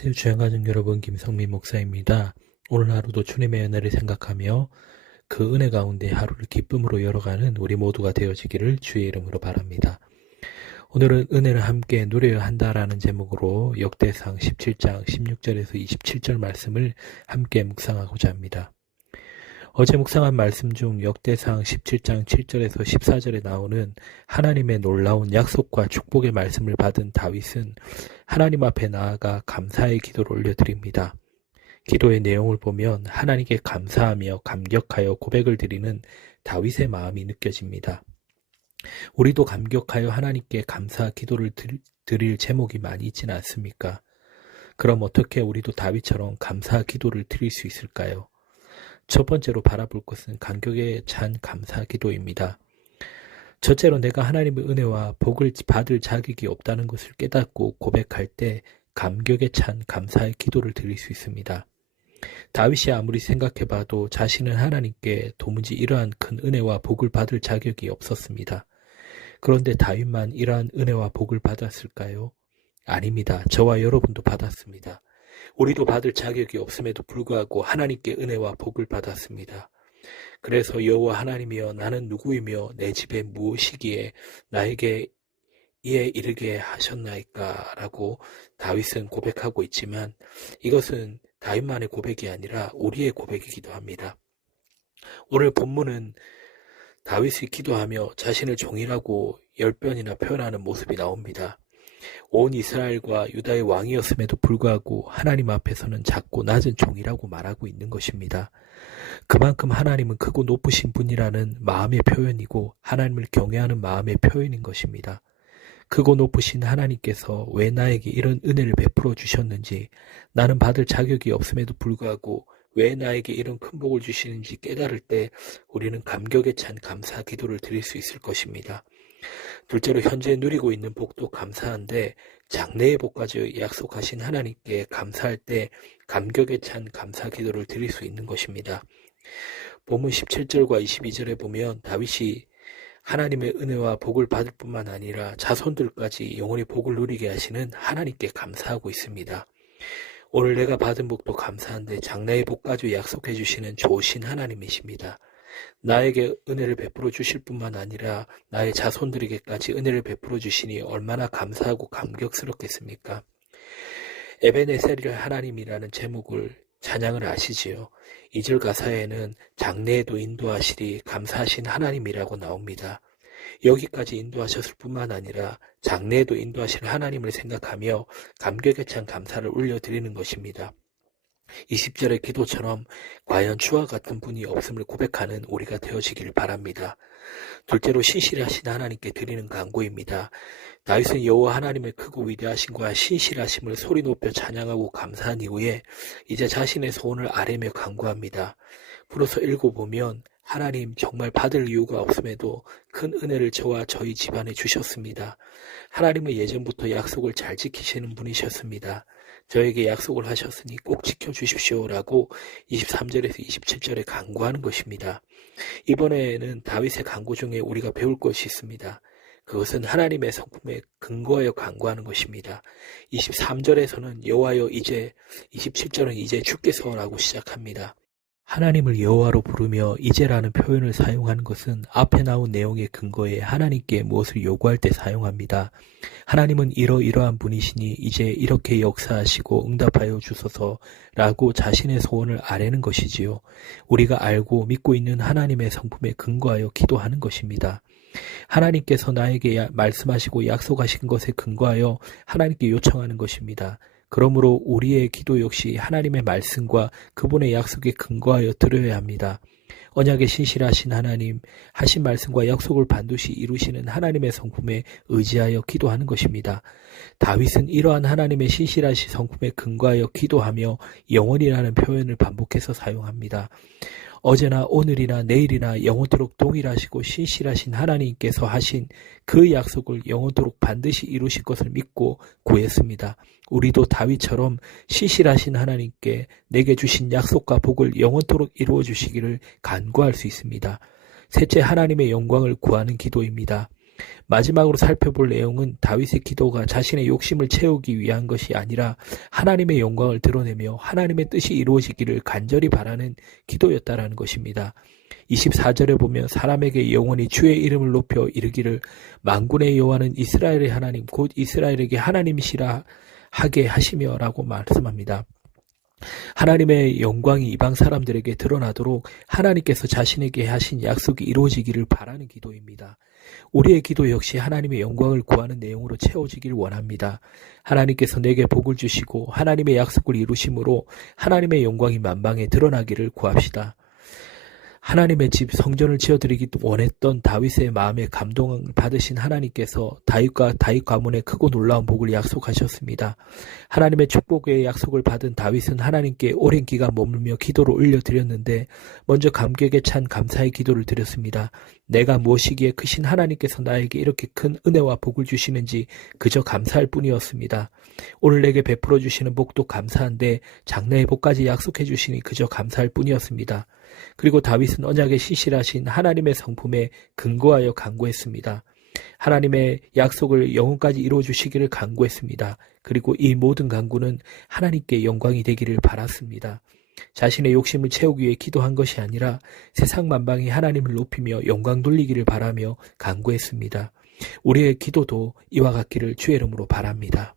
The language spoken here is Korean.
안녕하세요. 주양가족 여러분, 김성민 목사입니다. 오늘 하루도 주님의 은혜를 생각하며 그 은혜 가운데 하루를 기쁨으로 열어가는 우리 모두가 되어지기를 주의 이름으로 바랍니다. 오늘은 은혜를 함께 누려야 한다라는 제목으로 역대상 17장 16절에서 27절 말씀을 함께 묵상하고자 합니다. 어제 묵상한 말씀 중 역대상 17장 7절에서 14절에 나오는 하나님의 놀라운 약속과 축복의 말씀을 받은 다윗은 하나님 앞에 나아가 감사의 기도를 올려드립니다. 기도의 내용을 보면 하나님께 감사하며 감격하여 고백을 드리는 다윗의 마음이 느껴집니다. 우리도 감격하여 하나님께 감사 기도를 드릴 제목이 많이 있지는 않습니까? 그럼 어떻게 우리도 다윗처럼 감사 기도를 드릴 수 있을까요? 첫 번째로 바라볼 것은 감격에 찬 감사 기도입니다. 첫째로 내가 하나님의 은혜와 복을 받을 자격이 없다는 것을 깨닫고 고백할 때 감격에 찬 감사의 기도를 드릴 수 있습니다. 다윗이 아무리 생각해봐도 자신은 하나님께 도무지 이러한 큰 은혜와 복을 받을 자격이 없었습니다. 그런데 다윗만 이러한 은혜와 복을 받았을까요? 아닙니다. 저와 여러분도 받았습니다. 우리도 받을 자격이 없음에도 불구하고 하나님께 은혜와 복을 받았습니다. 그래서 여호와 하나님이여 나는 누구이며 내 집에 무엇이기에 나에게 이에 이르게 하셨나이까 라고 다윗은 고백하고 있지만 이것은 다윗만의 고백이 아니라 우리의 고백이기도 합니다. 오늘 본문은 다윗이 기도하며 자신을 종이라고 10번이나 표현하는 모습이 나옵니다. 온 이스라엘과 유다의 왕이었음에도 불구하고 하나님 앞에서는 작고 낮은 종이라고 말하고 있는 것입니다. 그만큼 하나님은 크고 높으신 분이라는 마음의 표현이고 하나님을 경외하는 마음의 표현인 것입니다. 크고 높으신 하나님께서 왜 나에게 이런 은혜를 베풀어 주셨는지, 나는 받을 자격이 없음에도 불구하고 왜 나에게 이런 큰 복을 주시는지 깨달을 때 우리는 감격에 찬 감사 기도를 드릴 수 있을 것입니다. 둘째로 현재 누리고 있는 복도 감사한데 장래의 복까지 약속하신 하나님께 감사할 때 감격에 찬 감사 기도를 드릴 수 있는 것입니다. 본문 17절과 22절에 보면 다윗이 하나님의 은혜와 복을 받을 뿐만 아니라 자손들까지 영원히 복을 누리게 하시는 하나님께 감사하고 있습니다. 오늘 내가 받은 복도 감사한데 장래의 복까지 약속해 주시는 좋으신 하나님이십니다. 나에게 은혜를 베풀어 주실 뿐만 아니라 나의 자손들에게까지 은혜를 베풀어 주시니 얼마나 감사하고 감격스럽겠습니까? 에베네셀의 하나님이라는 제목을 찬양을 아시지요? 2절 가사에는 장래에도 인도하시리 감사하신 하나님이라고 나옵니다. 여기까지 인도하셨을 뿐만 아니라 장래에도 인도하실 하나님을 생각하며 감격에 찬 감사를 올려드리는 것입니다. 20절의 기도처럼 과연 주와 같은 분이 없음을 고백하는 우리가 되어지길 바랍니다. 둘째로 신실하신 하나님께 드리는 간구입니다. 다윗은 여호와 하나님의 크고 위대하심과 신실하심을 소리 높여 찬양하고 감사한 이후에 이제 자신의 소원을 아뢰며 간구합니다. 풀어서 읽어보면 하나님 정말 받을 이유가 없음에도 큰 은혜를 저와 저희 집안에 주셨습니다. 하나님은 예전부터 약속을 잘 지키시는 분이셨습니다. 저에게 약속을 하셨으니 꼭 지켜주십시오라고 23절에서 27절에 간구하는 것입니다. 이번에는 다윗의 간구 중에 우리가 배울 것이 있습니다. 그것은 하나님의 성품에 근거하여 간구하는 것입니다. 23절에서는 여호와여 이제, 27절은 이제 주께서라고 시작합니다. 하나님을 여호와로 부르며 이제라는 표현을 사용하는 것은 앞에 나온 내용의 근거에 하나님께 무엇을 요구할 때 사용합니다. 하나님은 이러이러한 분이시니 이제 이렇게 역사하시고 응답하여 주소서라고 자신의 소원을 아뢰는 것이지요. 우리가 알고 믿고 있는 하나님의 성품에 근거하여 기도하는 것입니다. 하나님께서 나에게 말씀하시고 약속하신 것에 근거하여 하나님께 요청하는 것입니다. 그러므로 우리의 기도 역시 하나님의 말씀과 그분의 약속에 근거하여 드려야 합니다. 언약에 신실하신 하나님, 하신 말씀과 약속을 반드시 이루시는 하나님의 성품에 의지하여 기도하는 것입니다. 다윗은 이러한 하나님의 신실하신 성품에 근거하여 기도하며 영원이라는 표현을 반복해서 사용합니다. 어제나 오늘이나 내일이나 영원토록 동일하시고 신실하신 하나님께서 하신 그 약속을 영원토록 반드시 이루실 것을 믿고 구했습니다. 우리도 다윗처럼 신실하신 하나님께 내게 주신 약속과 복을 영원토록 이루어 주시기를 간구할 수 있습니다. 셋째, 하나님의 영광을 구하는 기도입니다. 마지막으로 살펴볼 내용은 다윗의 기도가 자신의 욕심을 채우기 위한 것이 아니라 하나님의 영광을 드러내며 하나님의 뜻이 이루어지기를 간절히 바라는 기도였다라는 것입니다. 24절에 보면 사람에게 영원히 주의 이름을 높여 이르기를 만군의 여호와는 이스라엘의 하나님 곧 이스라엘에게 하나님이시라 하게 하시며 라고 말씀합니다. 하나님의 영광이 이방 사람들에게 드러나도록 하나님께서 자신에게 하신 약속이 이루어지기를 바라는 기도입니다. 우리의 기도 역시 하나님의 영광을 구하는 내용으로 채워지길 원합니다. 하나님께서 내게 복을 주시고 하나님의 약속을 이루심으로 하나님의 영광이 만방에 드러나기를 구합시다. 하나님의 집 성전을 지어드리기 원했던 다윗의 마음에 감동을 받으신 하나님께서 다윗과 다윗 가문에 크고 놀라운 복을 약속하셨습니다. 하나님의 축복의 약속을 받은 다윗은 하나님께 오랜 기간 머물며 기도를 올려드렸는데 먼저 감격에 찬 감사의 기도를 드렸습니다. 내가 무엇이기에 크신 하나님께서 나에게 이렇게 큰 은혜와 복을 주시는지 그저 감사할 뿐이었습니다. 오늘 내게 베풀어 주시는 복도 감사한데 장래의 복까지 약속해 주시니 그저 감사할 뿐이었습니다. 그리고 다윗은 언약에 시실하신 하나님의 성품에 근거하여 간구했습니다. 하나님의 약속을 영혼까지 이루어 주시기를 간구했습니다. 그리고 이 모든 간구는 하나님께 영광이 되기를 바랐습니다. 자신의 욕심을 채우기 위해 기도한 것이 아니라 세상 만방이 하나님을 높이며 영광 돌리기를 바라며 간구했습니다. 우리의 기도도 이와 같기를 주의 이름으로 바랍니다.